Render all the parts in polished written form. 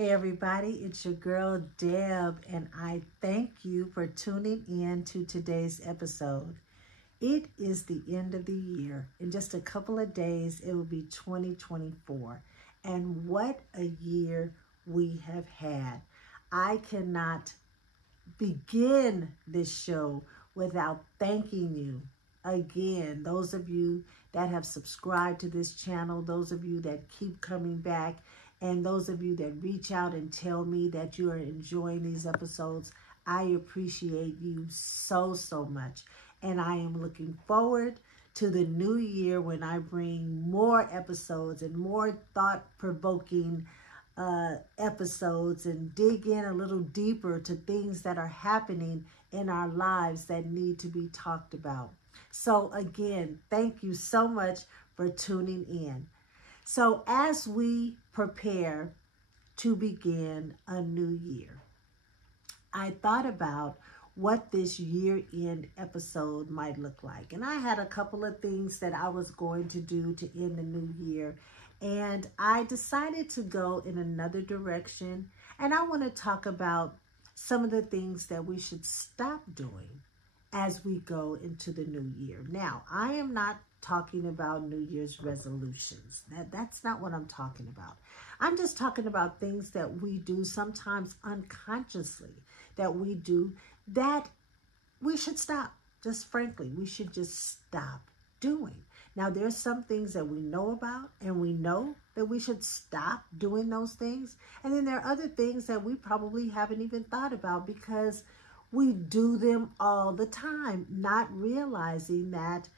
Hey everybody, it's your girl Deb, and I thank you for tuning in to today's episode. It is the end of the year. In just a couple of days, it will be 2024. And what a year we have had. I cannot begin this show without thanking you again. Those of you that have subscribed to this channel, those of you that keep coming back, and those of you that reach out and tell me that you are enjoying these episodes, I appreciate you so, so much. And I am looking forward to the new year when I bring more episodes and more thought-provoking episodes and dig in a little deeper to things that are happening in our lives that need to be talked about. So again, thank you so much for tuning in. So as we prepare to begin a new year, I thought about what this year-end episode might look like. And I had a couple of things that I was going to do to end the new year. And I decided to go in another direction. And I want to talk about some of the things that we should stop doing as we go into the new year. Now, I am not talking about New Year's resolutions. That's not what I'm talking about. I'm just talking about things that we do sometimes unconsciously, that we do that we should stop. Just frankly, we should just stop doing. Now, there's some things that we know about and we know that we should stop doing those things. And then there are other things that we probably haven't even thought about because we do them all the time, not realizing that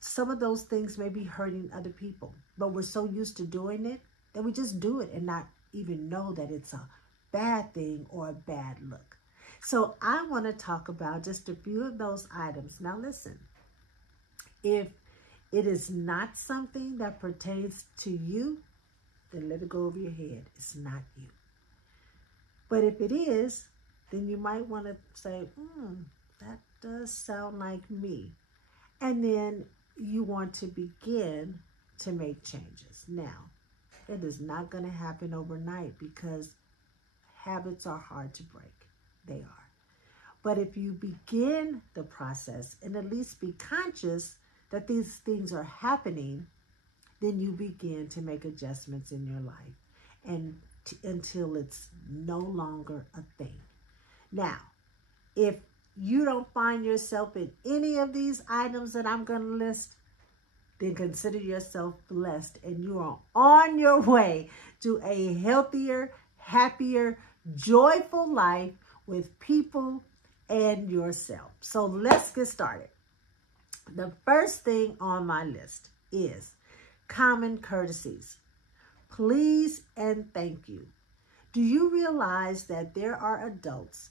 some of those things may be hurting other people, but we're so used to doing it that we just do it and not even know that it's a bad thing or a bad look. So I want to talk about just a few of those items. Now listen, if it is not something that pertains to you, then let it go over your head. It's not you. But if it is, then you might want to say, that does sound like me. And then you want to begin to make changes. Now, it is not going to happen overnight because habits are hard to break. They are. But if you begin the process and at least be conscious that these things are happening, then you begin to make adjustments in your life and until it's no longer a thing. Now, if you don't find yourself in any of these items that I'm going to list, then consider yourself blessed and you are on your way to a healthier, happier, joyful life with people and yourself. So let's get started. The first thing on my list is common courtesies. Please and thank you. Do you realize that there are adults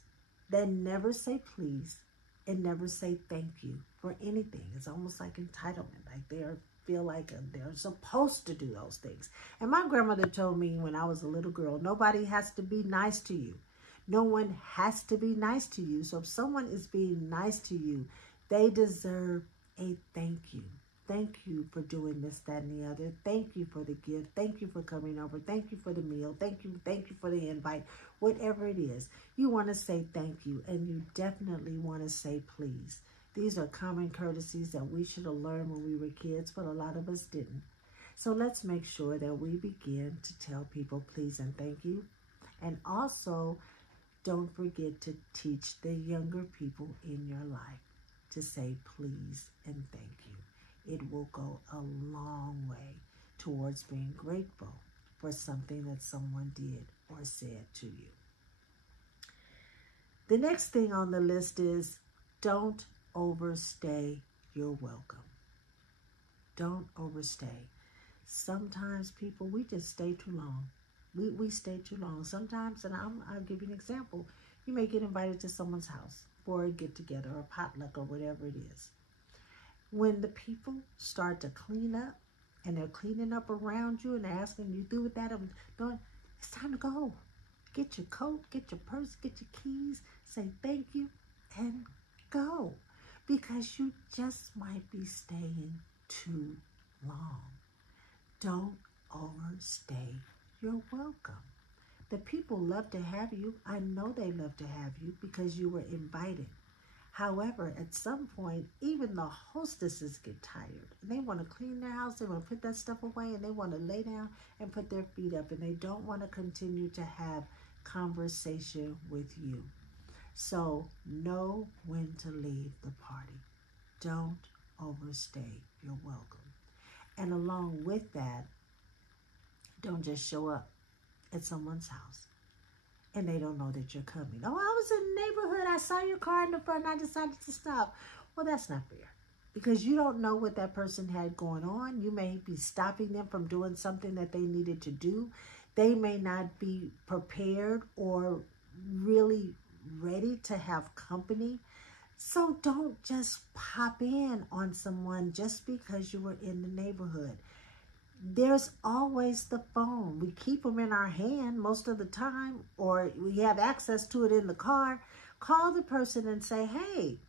that never say please and never say thank you for anything? It's almost like entitlement, like they feel like they're supposed to do those things. And my grandmother told me when I was a little girl, nobody has to be nice to you. No one has to be nice to you. So if someone is being nice to you, they deserve a thank you. Thank you for doing this, that, and the other. Thank you for the gift. Thank you for coming over. Thank you for the meal. Thank you for the invite. Whatever it is, you want to say thank you, and you definitely want to say please. These are common courtesies that we should have learned when we were kids, but a lot of us didn't. So let's make sure that we begin to tell people please and thank you. And also, don't forget to teach the younger people in your life to say please and thank you. It will go a long way towards being grateful for something that someone did or said to you. The next thing on the list is don't overstay your welcome. Don't overstay. Sometimes people, we just stay too long. We stay too long. Sometimes, and I'll give you an example. You may get invited to someone's house for a get-together or a potluck or whatever it is. When the people start to clean up and they're cleaning up around you and they're asking you through with that, it's time to go. Get your coat, get your purse, get your keys, say thank you, and go. Because you just might be staying too long. Don't overstay your welcome. The people love to have you. I know they love to have you because you were invited. However, at some point, even the hostesses get tired. And they want to clean their house, they want to put that stuff away, and they want to lay down and put their feet up, and they don't want to continue to have conversation with you. So know when to leave the party. Don't overstay your welcome. And along with that, don't just show up at someone's house and they don't know that you're coming. Oh, I was in the neighborhood. I saw your car in the front and I decided to stop. Well, that's not fair because you don't know what that person had going on. You may be stopping them from doing something that they needed to do. They may not be prepared or really ready to have company. So don't just pop in on someone just because you were in the neighborhood. There's always the phone. We keep them in our hand most of the time, or we have access to it in the car. Call the person and say, hey,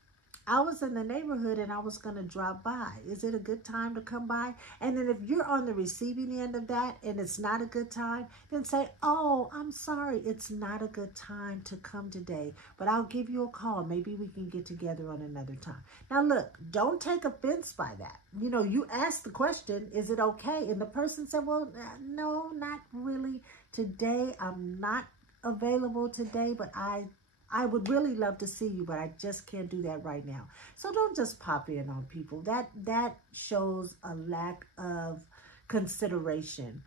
I was in the neighborhood and I was going to drop by. Is it a good time to come by? And then if you're on the receiving end of that and it's not a good time, then say, oh, I'm sorry, it's not a good time to come today, but I'll give you a call. Maybe we can get together on another time. Now, look, don't take offense by that. You know, you asked the question, is it okay? And the person said, well, no, not really today. I'm not available today, but I would really love to see you, but I just can't do that right now. So don't just pop in on people. That shows a lack of consideration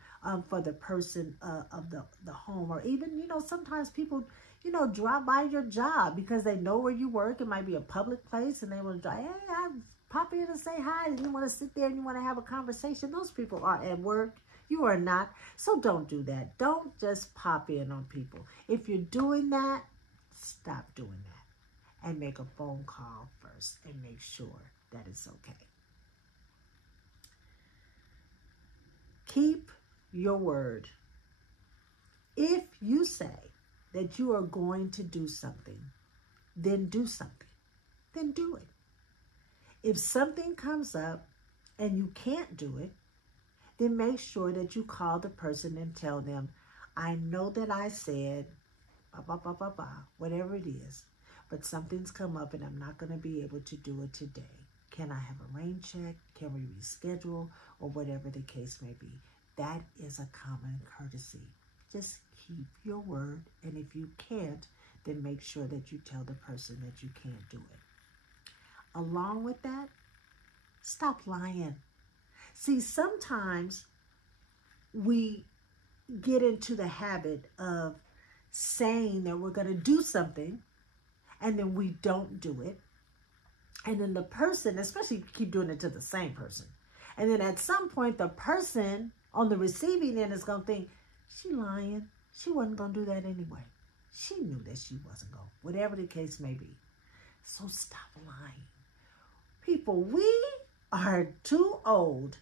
for the person of the home. Or even, you know, sometimes people, you know, drop by your job because they know where you work. It might be a public place and they will drive, hey, I pop in and say hi. And you want to sit there and you want to have a conversation. Those people are at work. You are not. So don't do that. Don't just pop in on people. If you're doing that, stop doing that and make a phone call first and make sure that it's okay. Keep your word. If you say that you are going to do something, then do something. Then do it. If something comes up and you can't do it, then make sure that you call the person and tell them, I know that I said whatever it is, but something's come up and I'm not going to be able to do it today. Can I have a rain check? Can we reschedule? Or whatever the case may be. That is a common courtesy. Just keep your word, and if you can't, then make sure that you tell the person that you can't do it. Along with that, stop lying. See, sometimes we get into the habit of saying that we're going to do something and then we don't do it. And then the person, especially if you keep doing it to the same person, and then at some point the person on the receiving end is going to think, she lying. She wasn't going to do that anyway. She knew that she wasn't going, whatever the case may be. So stop lying. People, we are too old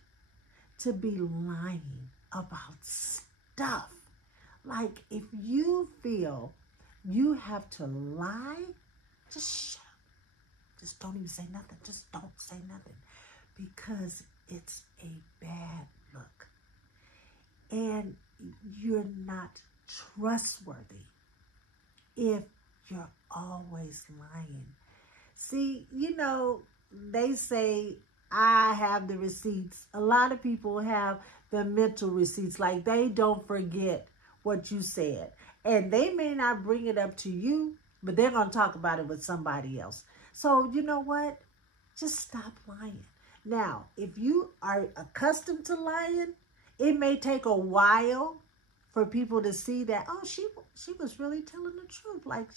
to be lying about stuff. Like, if you feel you have to lie, just shut up. Just don't even say nothing. Just don't say nothing. Because it's a bad look. And you're not trustworthy if you're always lying. See, you know, they say, I have the receipts. A lot of people have the mental receipts. Like, they don't forget what you said. And they may not bring it up to you, but they're going to talk about it with somebody else. So, you know what? Just stop lying. Now, if you are accustomed to lying, it may take a while for people to see that, oh, she was really telling the truth. Like,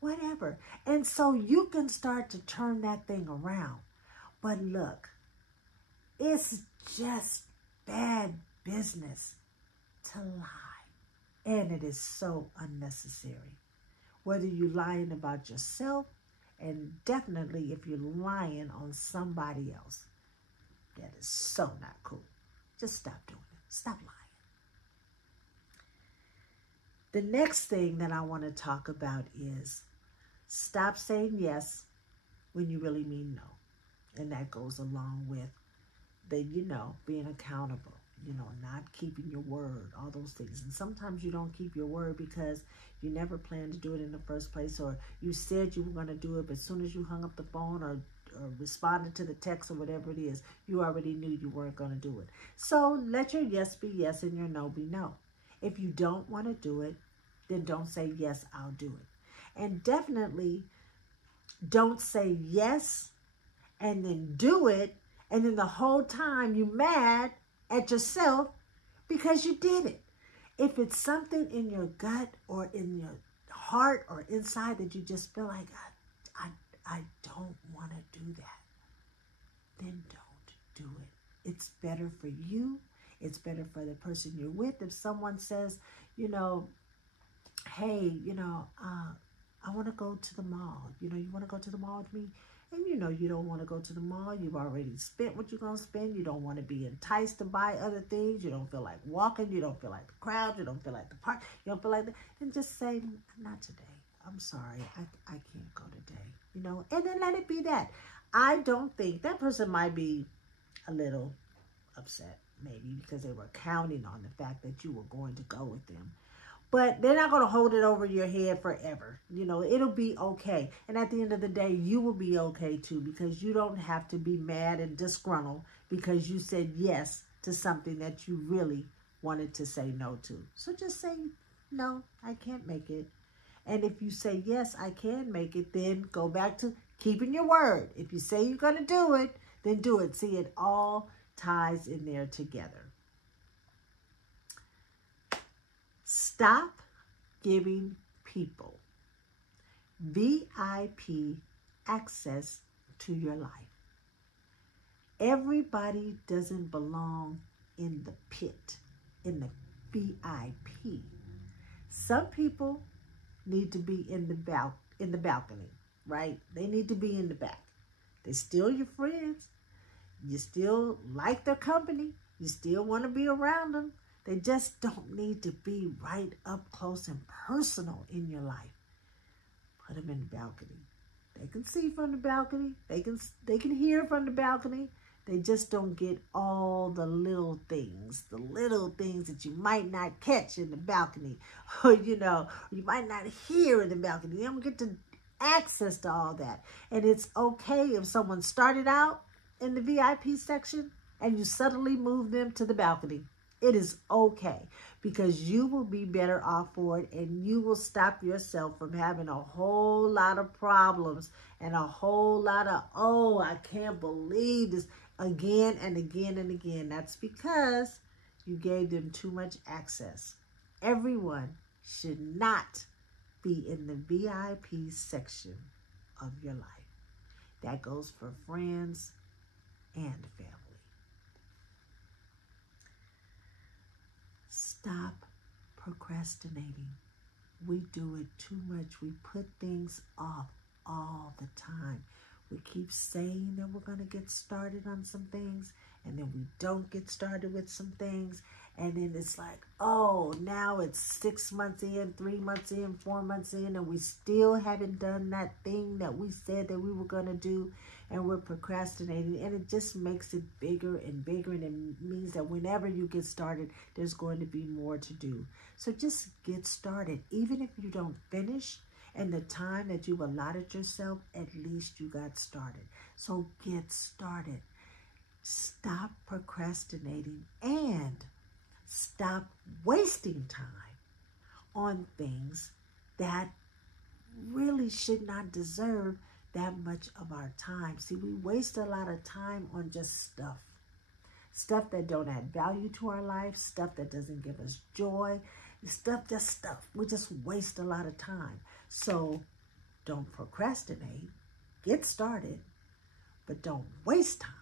whatever. And so you can start to turn that thing around. But look, it's just bad business to lie. And it is so unnecessary. Whether you're lying about yourself, and definitely if you're lying on somebody else, that is so not cool. Just stop doing it. Stop lying. The next thing that I want to talk about is stop saying yes when you really mean no. And that goes along with the, being accountable. not keeping your word, all those things. And sometimes you don't keep your word because you never planned to do it in the first place, or you said you were going to do it, but as soon as you hung up the phone or responded to the text or whatever it is, you already knew you weren't going to do it. So let your yes be yes and your no be no. If you don't want to do it, then don't say, yes, I'll do it. And definitely don't say yes and then do it, and then the whole time you mad at yourself because you did it. If it's something in your gut or in your heart or inside that you just feel like, I don't want to do that, then don't do it. It's better for you. It's better for the person you're with. If someone says, hey, I want to go to the mall. You want to go to the mall with me? And you don't want to go to the mall. You've already spent what you're going to spend. You don't want to be enticed to buy other things. You don't feel like walking. You don't feel like the crowd. You don't feel like the park. You don't feel like that. Then just say, not today. I'm sorry. I can't go today. And then let it be that. I don't think that person might be a little upset, maybe, because they were counting on the fact that you were going to go with them. But they're not going to hold it over your head forever. It'll be okay. And at the end of the day, you will be okay too, because you don't have to be mad and disgruntled because you said yes to something that you really wanted to say no to. So just say, no, I can't make it. And if you say, yes, I can make it, then go back to keeping your word. If you say you're going to do it, then do it. See, it all ties in there together. Stop giving people VIP access to your life. Everybody doesn't belong in the pit, in the VIP. Some people need to be in the balcony, right? They need to be in the back. They're still your friends. You still like their company. You still want to be around them. They just don't need to be right up close and personal in your life. Put them in the balcony. They can see from the balcony. They can hear from the balcony. They just don't get all the little things that you might not catch in the balcony, or you might not hear in the balcony. They don't get to access to all that. And it's okay if someone started out in the VIP section and you suddenly move them to the balcony. It is okay, because you will be better off for it, and you will stop yourself from having a whole lot of problems and a whole lot of, oh, I can't believe this, again and again and again. That's because you gave them too much access. Everyone should not be in the VIP section of your life. That goes for friends and family. Stop procrastinating. We do it too much. We put things off all the time. We keep saying that we're going to get started on some things, and then we don't get started with some things. And then it's like, oh, now it's 6 months in, 3 months in, 4 months in, and we still haven't done that thing that we said that we were going to do, and we're procrastinating. And it just makes it bigger and bigger, and it means that whenever you get started, there's going to be more to do. So just get started. Even if you don't finish in the time that you allotted yourself, at least you got started. So get started. Stop procrastinating and stop wasting time on things that really should not deserve that much of our time. See, we waste a lot of time on just stuff that don't add value to our life, stuff that doesn't give us joy, stuff. We just waste a lot of time. So don't procrastinate, get started, but don't waste time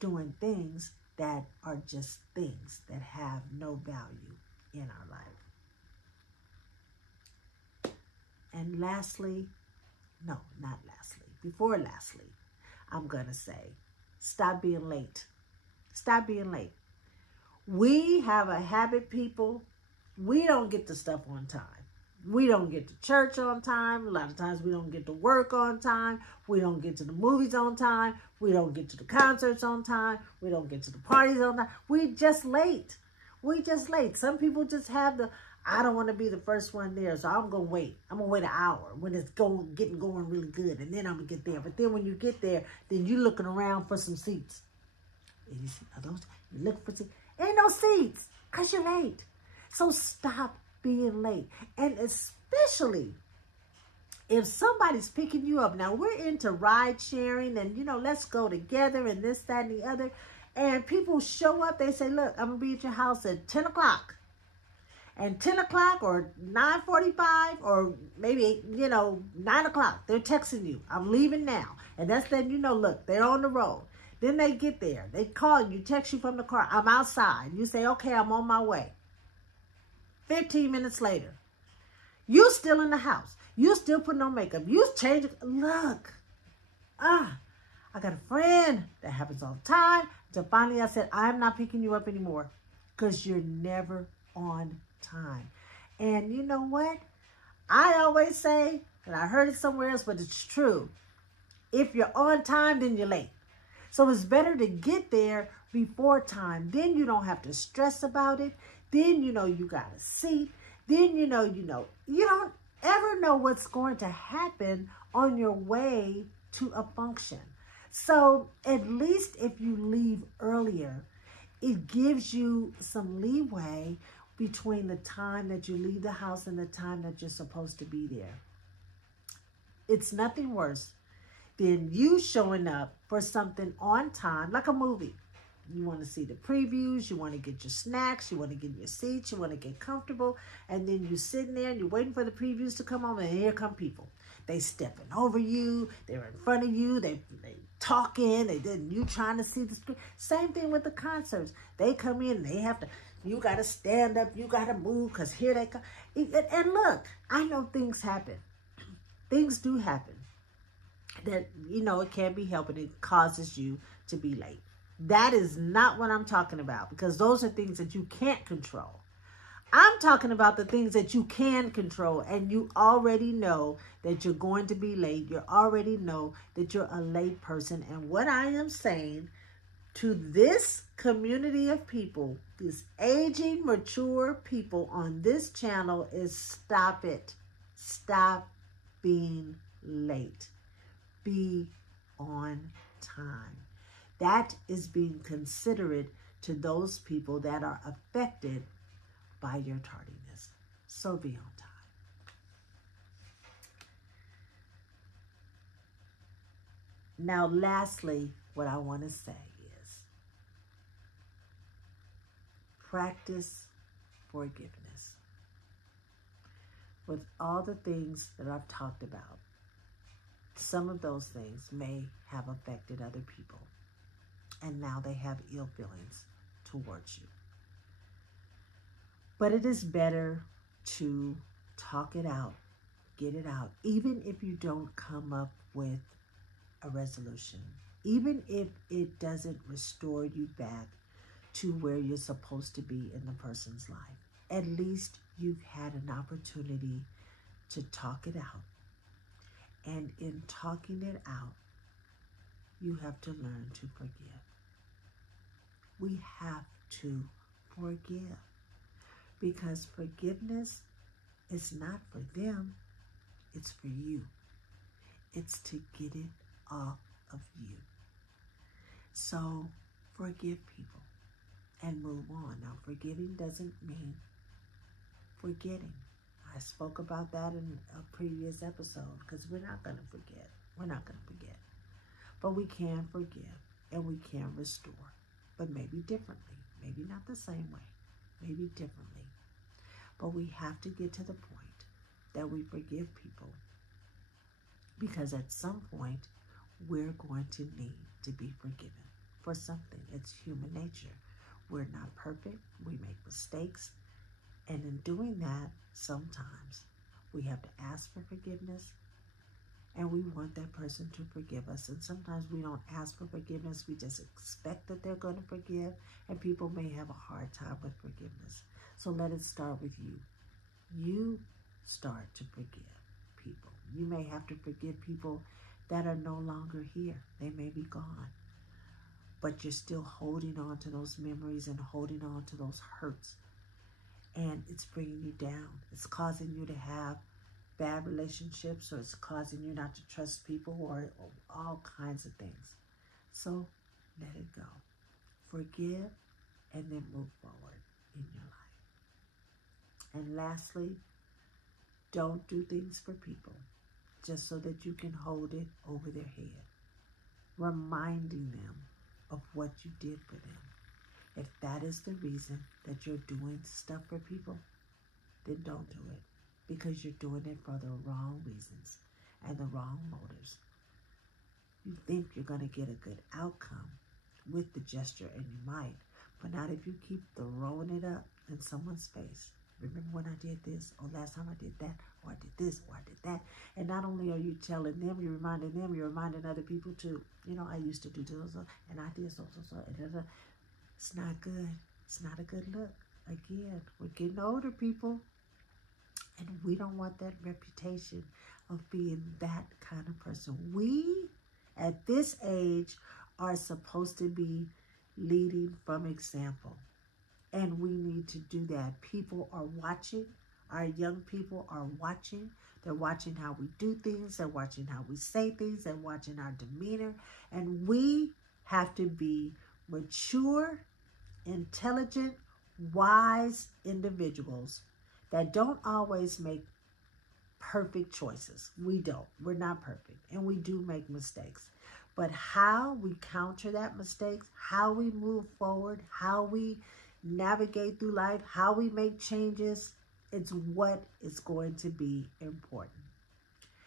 doing things that are just things that have no value in our life. And lastly, before lastly, I'm going to say, stop being late. Stop being late. We have a habit, people. We don't get the stuff on time. We don't get to church on time. A lot of times we don't get to work on time. We don't get to the movies on time. We don't get to the concerts on time. We don't get to the parties on time. We just late. We just late. Some people just have I don't want to be the first one there, so I'm going to wait. I'm going to wait an hour when it's getting going really good, and then I'm going to get there. But then when you get there, then you're looking around for some seats. And you see, you look for seats. Ain't no seats because you're late. So stop being late. And especially if somebody's picking you up. Now, we're into ride sharing and, let's go together and this, that, and the other. And people show up. They say, look, I'm going to be at your house at 10 o'clock. And 10 o'clock or 9:45 or maybe, 9 o'clock, they're texting you. I'm leaving now. And that's letting you know, look, they're on the road. Then they get there. They call you, text you from the car. I'm outside. You say, okay, I'm on my way. 15 minutes later, you still in the house. You still putting on makeup. You changing. Look, I got a friend. That happens all the time. So finally I said, I'm not picking you up anymore because you're never on time. And you know what? I always say, and I heard it somewhere else, but it's true. If you're on time, then you're late. So it's better to get there before time. Then you don't have to stress about it. Then you got a seat. Then you don't ever know what's going to happen on your way to a function. So at least if you leave earlier, it gives you some leeway between the time that you leave the house and the time that you're supposed to be there. It's nothing worse than you showing up for something on time, like a movie. You want to see the previews, you want to get your snacks, you want to get your seats, you want to get comfortable, and then you're sitting there and you're waiting for the previews to come on, and here come people. They stepping over you, they're in front of you, they talking, you trying to see the screen. Same thing with the concerts. They come in, they have to, you got to stand up, you got to move, because here they come. And look, I know things happen. Things do happen that, it can't be helped, and it causes you to be late. That is not what I'm talking about, because those are things that you can't control. I'm talking about the things that you can control, and you already know that you're going to be late. You already know that you're a late person. And what I am saying to this community of people, these aging, mature people on this channel, is stop it. Stop being late. Be on time. That is being considerate to those people that are affected by your tardiness. So be on time. Now, lastly, what I want to say is practice forgiveness. With all the things that I've talked about, some of those things may have affected other people, and now they have ill feelings towards you. But it is better to talk it out, get it out, even if you don't come up with a resolution, even if it doesn't restore you back to where you're supposed to be in the person's life. At least you've had an opportunity to talk it out. And in talking it out, you have to learn to forgive. We have to forgive. Because forgiveness is not for them, it's for you. It's to get it off of you. So forgive people and move on. Now, forgiving doesn't mean forgetting. I spoke about that in a previous episode, because we're not going to forget. We're not going to forget. But we can forgive and we can restore, but maybe differently. Maybe not the same way. Maybe differently. But we have to get to the point that we forgive people, because at some point we're going to need to be forgiven for something. It's human nature. We're not perfect. We make mistakes. And in doing that, sometimes we have to ask for forgiveness, and we want that person to forgive us. And sometimes we don't ask for forgiveness. We just expect that they're going to forgive, and people may have a hard time with forgiveness. So let it start with you. You start to forgive people. You may have to forgive people that are no longer here. They may be gone. But you're still holding on to those memories and holding on to those hurts. And it's bringing you down. It's causing you to have bad relationships, or it's causing you not to trust people, or all kinds of things. So let it go. Forgive and then move forward in your life. And lastly, don't do things for people just so that you can hold it over their head, reminding them of what you did for them. If that is the reason that you're doing stuff for people, then don't do it, because you're doing it for the wrong reasons and the wrong motives. You think you're going to get a good outcome with the gesture, and you might, but not if you keep throwing it up in someone's face. Remember when I did this, or last time I did that, or I did this, or I did that. And not only are you telling them, you're reminding them, you're reminding other people too. You know, I used to do this, and I did so. It's not good. It's not a good look. Again, we're getting older, people, and we don't want that reputation of being that kind of person. We, at this age, are supposed to be leading from example. And we need to do that. People are watching. Our young people are watching. They're watching how we do things. They're watching how we say things. They're watching our demeanor. And we have to be mature, intelligent, wise individuals that don't always make perfect choices. We don't. We're not perfect. And we do make mistakes. But how we counter that mistakes, how we move forward, how we navigate through life, how we make changes, it's what is going to be important.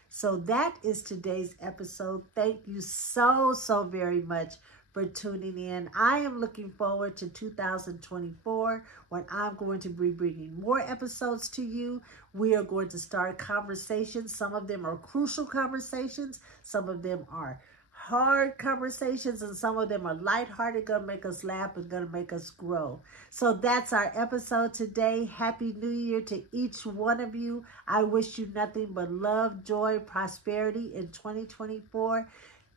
So that is today's episode. Thank you so very much for tuning in. I am looking forward to 2024, when I'm going to be bringing more episodes to you. We are going to start conversations. Some of them are crucial conversations. Some of them are hard conversations, and some of them are lighthearted, gonna make us laugh and gonna make us grow. So that's our episode today. Happy New Year to each one of you. I wish you nothing but love, joy, prosperity in 2024.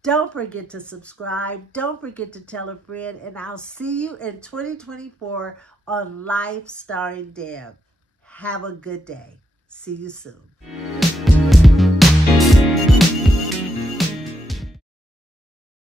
Don't forget to subscribe. Don't forget to tell a friend, and I'll see you in 2024 on Life Starring Deb. Have a good day. See you soon.